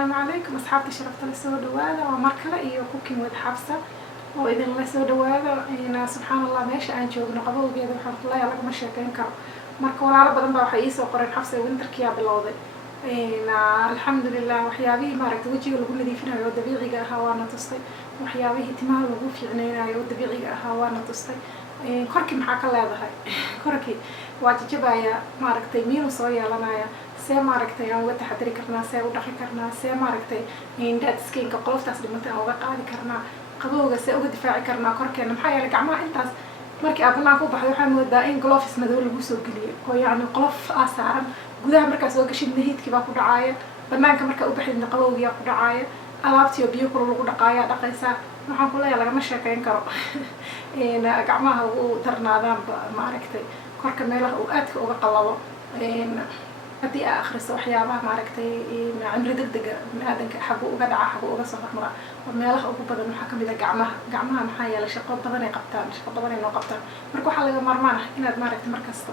السلام عليكم أصحابتي شرفت لي سو دوادا ومركلة iyo cooking with Xafsa oo idin la soo dhawaado ina subxaanallah meesha aan joogno qabowgeeda waxaan ku leeyahay lagama sheekeyn karo marka walaalo badan baa waxay ii soo qoreen Xafsa winterkii aa bilowday alxamdulillah waxyaabihii maaragtay wajiga lagu nadiifinayo oo dabiiciga ahaa waana tustay waxyaabihii timaha lagu fiicnaynayo oo dabiiciga ahaa waana tustay korkii maxaa ka leedahay korkii waa jajabaya maaragtay miinu soo yeelanaya see maaragtay aan uga taxadiri karnaa see u dhaqi karnaa see maaragtay dead skinka qoloftaas dhimantay aan uga qaadi karnaa qabowga see uga difaaci karnaa korkeena maxaa yeelay gacmaha intaas markii aad banaanka u baxdo waxaa moodaa in gloves madow lagu soo geliyay oo yacni qolof aa saaran gudaha markaa soo gashidna hiidkii baa ku dhacaaya banaanka markaa u baxidna qabowgiyaa ku dhacaaya alaabtii oo biyo kula lagu dhaqaayaa dhaqaysaa waxaan ku leeyahay lagama sheekeyn karo gacmaha ugu darnaadaanba maaragtay korka meelaha uu aadka uga qalabo haddii aa akhriso waxyaabaha maaragtay cimri degdega biniaadanka xagu uga dhaca xagu uga soo hormara oo meelaha ugu badan waxaa kamid ah gacmaha maxaa yeelay shaqo badan ay qabtaan shaqo badan ay noo qabtaan marka waxaa laga maarmaan ah inaad maaragtay markasta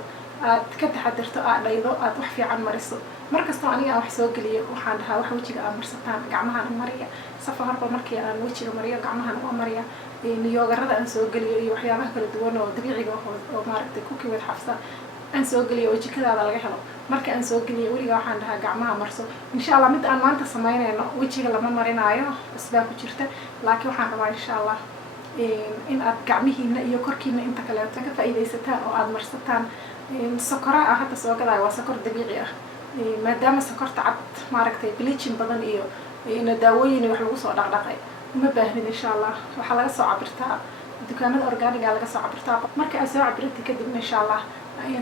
aad ka taxadirto aad dhaydo aad wax fiican mariso markastoo aniga aan wax soo geliyo waxaan dhahaa wax wejiga aad marsataan gacmahana mariya safa horba markii aan wejiga mariyo gacmahana waa mariya yoogarada aan soo geliyo iyo waxyaabaha kala duwan oo dabiiciga oo maaragtay cooking with Xafsa aan soo geliyo oo jikadaada laga helo marka aan soo geliyo weliga waxaan dhahaa gacmaha marso insha Allah mid aan maanta sameynayno wejiga lama marinaayo isbaa ku jirta laakiin waxaan rabaa insha Allah in aad gacmihiina iyo korkiina inta kale ka faa'iideysataan oo aad marsataan sokoraha hadda soo gadaay waa sokor dabiici ah maadaama sokorta cad maaragtay bleaching badan iyo daawooyin wax lagu soo dhaqdhaqay uma baahnid insha Allah waxa laga soo cabirtaa dukaamada organiga laga soo cabirtaa marka aad soo cabirtay kadib insha Allah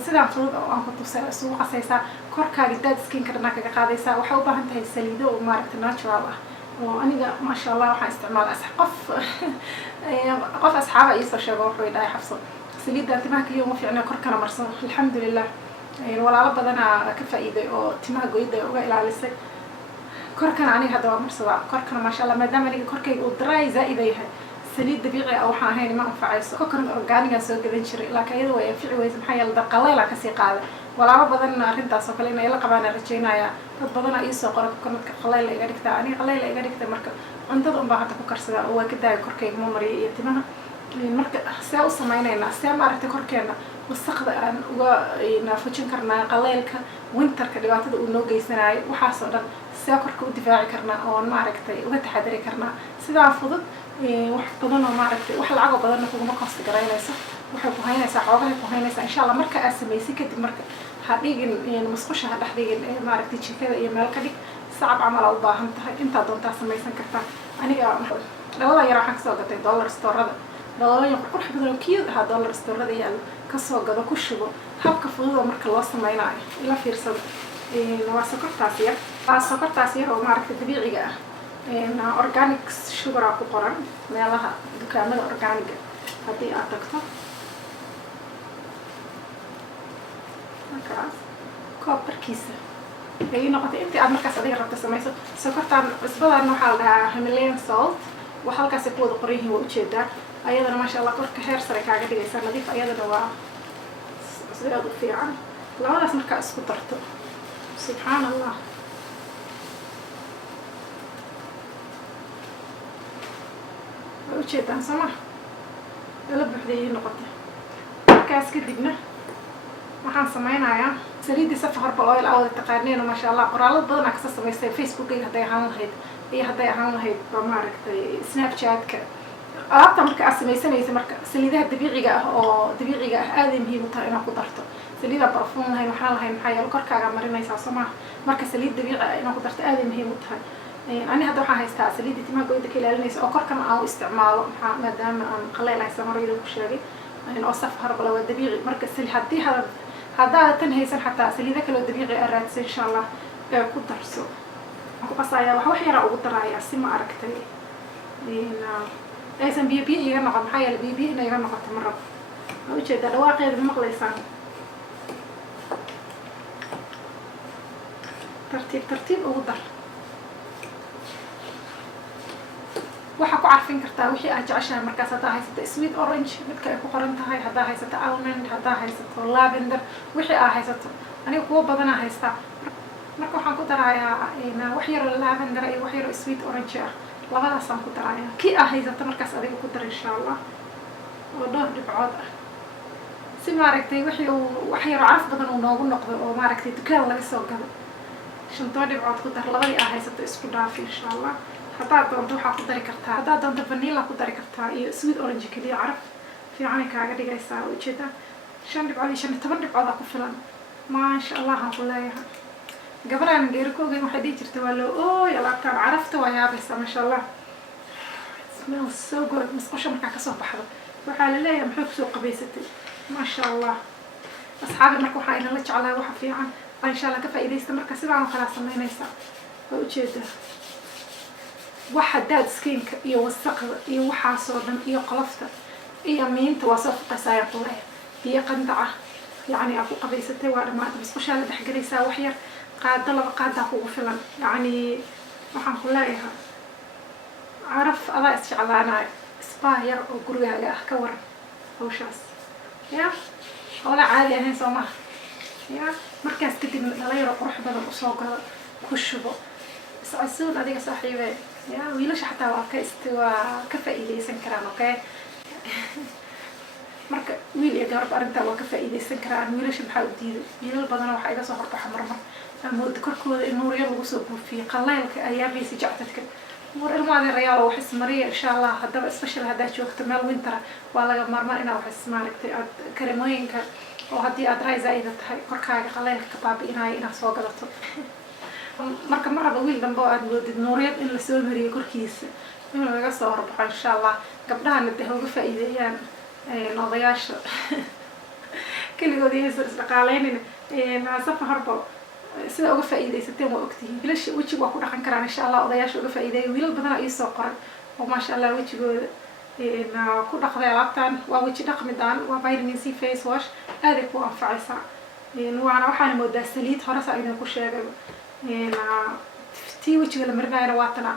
sidaan fudud oo aan ku tusay isugu qasaysaa korkaaga dead skinka dhanaa kaga qaadaysaa waxay u baahan tahay saliido oo maaragtay natural ah oo aniga maasha Allah waxaan isticmaalaa qof asxaaba ii soo sheego wuxuu dhahay Xafsa saliidda timaha kaliya uma fiicna korkana marsan alxamdulillah walaalo badanaa ka faa'iiday oo timaha goyda uga ilaalisay korkana aniga hadda waa marsadaa korkana maasha Allah maadaama aniga korkayga uu dry zaa'id yahay saliid dabiici ah waxaan ahayn ma anfacayso coconut organiga soo gadan jiray laakiin iyada way anfici weysa maxaa yeelay qallayl ka sii qaaday walaalo badan arrintaas oo kale inay la qabaan rajaynaya dad badan ay soo qoray coconutka qallayl iga dhigtaa aniga qallayl iga dhigtay marka cuntada un baa hadda ku karsada oo waa ka daay korkayga ma mariyo iyo timaha marka see u sameynayna see maaragtay korkeena wasaqda aan uga naafujin karnaa qalaylka winterka dhibaatada uu noo geysanayo waxaas oo dhan see korka u difaaci karnaa oo maaragtay uga taxadari karnaa sidaa fudud wax badan oo maaragtay wax lacag badan kuma cost garaynayso waxay ku haynaysaa xoogahay ku haynaysaa insha Allah marka aad sameysay kadib marka ha dhigin musqusha ha dhaxdhigin maaragtay jikada iyo meel ka dhig sacab camal u baahan tahay inta doontaa samaysan kartaa aniga dhalada yar waxaan kasoo gatay dollar store-da dhalooyin qurux badan oo cute ah dollar store-da yaal kasoo gado ku shubo habka fudud oo marka loo samaynayo ila fiirsado waa sokortaas yar oo maaragtay dabiiciga ah organic sugar ku qoran meelaha dukaamada organiga haddii aad tagto markaas koob barkiisa ay noqotay intii aad markaas adiga rabto samayso sokortaan cusbadan waxaa la dhahaa Himalayan salt waxa halkaas ku wada qoran yihiin waa ujeedaa ayadana maasha Allah korka heer sare kaaga dhigaysa nadiif ayadana waa sida u fiican labadaas markaa isku darto subxaanallah ujeedaan sama dala buuxday noqotay markaas kadibna waxaan sameynayaa saliidii safa horba oil awad taqaaneen maasha Allah qoraalad badan ka samaystay Facebook-ayga haday ahaan lahayd iyo haday ahaan lahayd maaragtay Snapchat-ka alaabta marka aad samaysanaysa marka saliidaha dabiiciga ah oo dabiiciga ah aad muhiim u tahay inaad ku darto saliida parfum lahayn waxaan lahayn maxaa yeelay korkaaga marinaysaa Soomaa marka saliid dabiici ah inaad ku darto aad muhiim u tahay ani hadda waxaan haystaa saliid timaha goyda ka ilaalinaysa oo korkana aan u isticmaalo maadaama aan qallayl haysan marayda ku sheegay oo saf harbala waa dabiici marka haddii haddaad tan haysan xataa saliida kale oo dabiici ah raadsan insha Allah ku darso ku qasaya wax yar ugu daraya si ma aragtay aysan biyo iga noqon maxaa yeelay biyo iga noqoto mar rab ma ujeedaa dhawaaqeeda ma maqlaysaan tartiib ugu dar waxa ku carfin kartaa wixii aad jeceshahay markaas haddaa haysato sweet orange midka ay ku qoran tahay haddaa haysato almond haddaa haysato lavender wixii aad haysato aniga kuwa badanaa haystaa marka waxaan ku darayaa wax yar oo lavender iyo wax yar oo sweet orange ah labadaasaan ku darayaa kii ah haysato markaas adiga ku dar insha allah oo dhowr dhibcood ah si maaragtay wixii uu wax yar oo caraf badan uu noogu noqdo oo maaragtay dukaan laga soo gado 5 dhibcood ku dar labadii ah haysato isku dhaafi insha allah haddaad doonto waxaa ku dari kartaa haddaad doonto vanilla ku dari kartaa iyo sweet orange keliya caraf fiicanay kaaga dhigaysaa ujeeda 5 dhibcood iyo 10 dhibcood ku filan maasha allah aan ku leeyahay gabaraan geerkoogan waxay dhihi jirtay waa loo ooy alaabtaan carafta waa yaabaysaa maasha allah smells so good musqusha markaa kasoo baxdo waxaa la leeyahay maxay kusoo qabaysatay maasha allah asxaabi marka waxaa idinla jeclahay waxa fiican insha allah ka faa'iidaysta marka sidaan oo kala samaynaysaa waa ujeeda wax haddaad skinka iyo wasaqda iyo waxaasoo dhan iyo qolofta iyo miinta waa soo fuqaysaa qolaya iyo qandaca yacni aad ku qabaysatay waa dhammaata musqushaa la dhexgelaysaa wax yar qaado laba qaadaa kugu filan yacni waxaan ku leeyahay caraf adaa isjeclaanayo spa yar oo gurigaaga ah ka waran hawshaas ya hawla caadi ahayn soo maha ya markaas kadibna dhalinyaro qurux badan usoo galo ku shubo iscasuun adiga saaxiibe ya wiilasha xataa waa ka faa'iidaysan karaan okay marka wiil iyo gabar arrintaa waa ka faa'iidaysan karaan wiilasha maxaa u diiday wiilal badan waxaa iga soo horbaxa marmar amood korkooda in nuuryo lagu soo buufiyay qaleylka ayaabaysi jacdadka nuur ilmaade rayaal wax ismariya insha allah haddaba especially haddaad joogto meel winter waa laga maarmaan inaad wax ismaaragtay aad kareemooyinka oo haddii aad ray zaa'ida tahay korkaaga qaleylka ka baabi'inaayo inaad soo gadato marka mar raba wiil dambe oo aad moodid nuuryad in lasoo mariyo korkiisa in laga soo horbaxo insha allah gabdhahana dee uga faa'iideeyaan odayaasha keligood yaysan isdhaqaaleynina safa horba sida uga faa'iidaysateen waa ogtihiin wiilasha wejiga waa ku dhaqan karaan insha allah odayaasha uga faa'iideeya wiilal badanaa ii soo qoray oo maasha allah wejigooda ku dhaqday alaabtaan waa weji dhaqmidaan waa vitamin c face wash aaday ku anfacaysaa waana waxaana moodaa saliid hore saa idinku sheegay tii wejiga la marinayana waa tana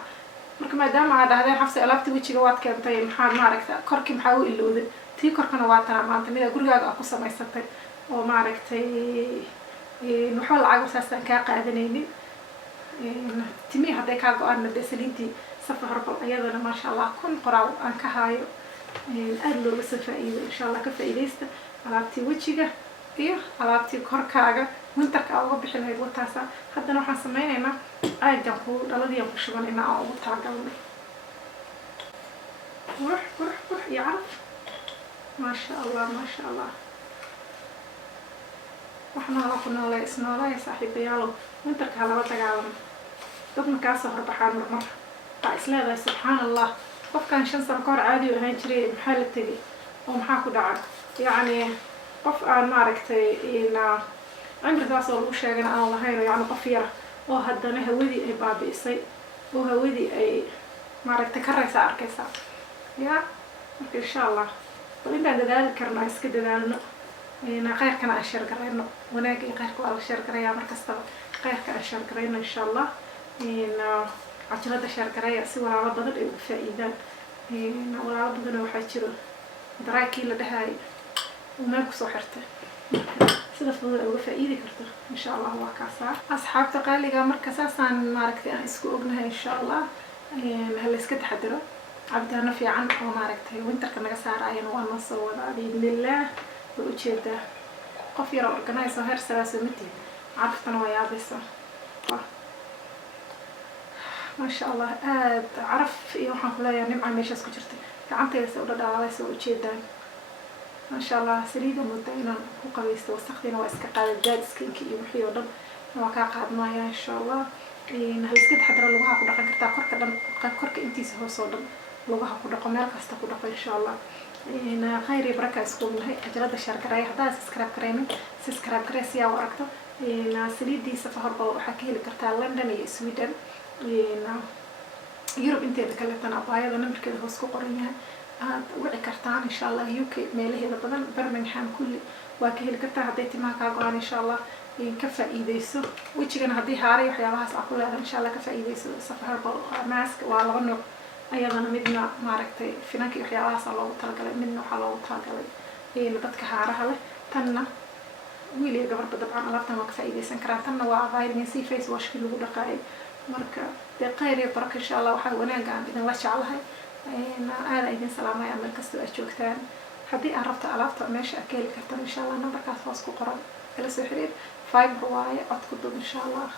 marka maadaama aad dhahdeen xafsi alaabtii wejiga waad keentay maxaad maaragta korkii maxaa u ilowday tii korkana waa tana maanta mida gurigaaga aad ku samaysatay oo maaragtay waxba lacag saasaan kaa qaadanaynin timii hadday kaa go-aanna dee saliidii safa horbal ayadana maasha allah kun qoraal aan ka haayo aada looga soo faa'iido insha allah ka faa'iidaysta alaabtii wejiga iyo alaabtii korkaaga winterka aa uga bixi lahayd wataasa haddana waxaan sameynaynaa caagan ku dhaladiian ku shuban inaa aan ugu talagalnay qurux iyo caraf maasha allah maasha allah waxna ku noolay isnoolay saaxiibayaalow winterka halaba dagaalamo dadna kaasoo horbaxaan marmar baa isleedahay subxaan allah qofkan 5 sano ka hor caadi u ahaan jiray maxaa la tegay oo maxaa ku dhacay yacni qof aan maaragtay cimrigaas oo lagu sheegana aan lahayn yacni qof yara oo haddana hawadii ay baabi'isay oo hawadii ay maaragtay ka raysa arkaysaa ya marka insha allah bal intaan dadaali karnaa iska dadaalno khayrkana aan sheergarayno wanaag iyo khayrka waa la sheergarayaa markastaba khayrka aan sheergarayno insha allah cajalada sheergaraya si walaalo badan ay uga faa'iidaan walaalo badanoo waxaa jiro daraakii la dhahaay meel kusoo xirtay sida fudud ay uga faa'iidi karto insha allah waa kaasaa asxaabta qaaliga marka saasaan maaragtay aan isku ognahay insha allah ha la iska taxadiro cabitaano fiican oo maaragtay winterka naga saaraayana waa noo soo wadaa biidnillaah waa ujeedaa qof yaro organize oo heer salaasoo matiid carftana waa yaabaysaa maasha allah aad caraf iyo waxaan ku leeyahay nimca meeshaas ku jirtay gacantayda se u dhadhaalaalaysa waa ujeedaan maasha allah saliida mudda inaan ku qabaysto wasaqdiina waa iska qaada daad skinka iyo wixii oo dhan waa kaa qaadmaya insha allah ha iska taxadara lugaha ku dhaqan kartaa korka dhan korka intiisa hoos oo dhan lugaha ku dhaqo meel kasta ku dhaqo insha allah khayr iyo baraka isku ognahay cajalada sheergaraya haddaad subscribe garaynin subscribe garee si aa u aragto saliidiisa fahorbal waxaa ka heli kartaa London iyo Sweden Europe inteeda kaleetana abaayada nambarkeeda hoos ku qoran yahay aad wici kartaan insha allah UK meelaheeda badan Birmingham kulli waa ka heli kartaa hadday timaha kaa go-aan insha allah ka faa'iidayso wejigana haddii haaray waxyaabahaas aa ku leedahay insha allah ka faa'iidayso safa herbal mask waa laba nooc ayadana midna maaragtay finanka iyo waxyaabahaas loogu talagalay midna waxaa loogu talagalay dadka haaraha leh tanna wiil iyo gabarba dabcan alaabtan waa ka faa'iidaysan karaan. tanna waa vitamin C face washkii lagu dhaqaayay. marka dee khayr iyo baraka insha allah. waxaa wanaaga aan idinla jeclahay aada idin salaamaya meel kastoo aad joogtaan. haddii aan rabto alaabta meesha aad ka heli kartaan insha allah nambarkaas hoos ku qoran kala soo xiriir. fiber waaye cod ku dub insha allah.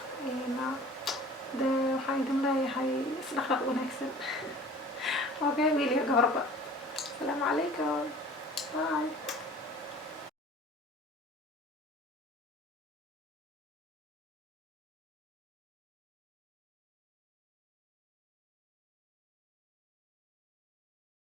dee waxaan idin leeyahay isdhaqdhaq wanaagsan. okay wiil iyo gabarba. السلام عليكم. باي.